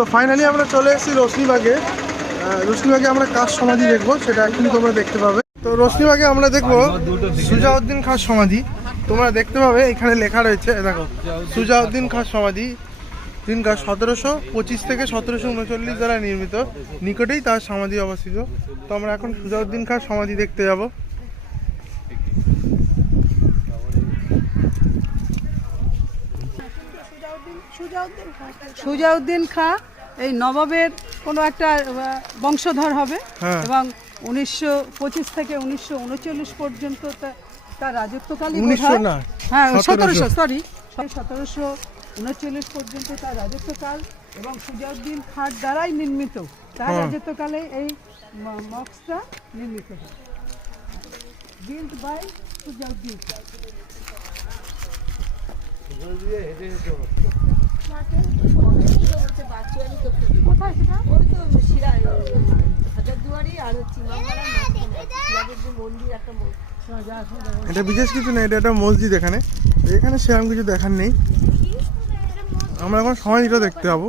তো ফাইনালি আমরা চলে এসেছি রশ্মিবাগে। রশ্মিবাগে আমরা কাজ সমাধি দেখব, সেটা এখনই তোমরা দেখতে পাবে। তো রশ্মিবাগে আমরা দেখব সুজাউদ্দিন খান সমাধি। তোমরা দেখতে পাবে, এখানে লেখা রয়েছে দেখো, সুজাউদ্দিন খান সমাধি। দিনকার সতেরোশো পঁচিশ থেকে সতেরোশো উনচল্লিশ দ্বারা নির্মিত, নিকটেই তার সমাধি অবস্থিত। তো আমরা এখন সুজাউদ্দিন খান সমাধি দেখতে যাব। সুজাউদ্দিন খাঁ। এই নবাবের কোনো একটা বংশধর হবে হ্যাঁ। এবং উনিশশো পঁচিশ থেকে উনিশশো উনচল্লিশ পর্যন্ত তার না হ্যাঁ সতেরোশো। সরি সতেরোশো উনচল্লিশ পর্যন্ত তার রাজত্বকাল এবং সুজাউদ্দিন খাঁর দ্বারাই নির্মিত তার হ্যাঁ। রাজত্বকালে এই মক্সটা নির্মিত হয় বিল্ড বাই সুজাউদ্দিন খাঁ কোথায় সেটা ওই তো শিরা হাজারদুয়ারি এটা বিশেষ কিছু নেই এটা একটা মসজিদ এখানে। এখানে সেরকম কিছু দেখার নেই। আমরা এখন সময় দেখতে যাব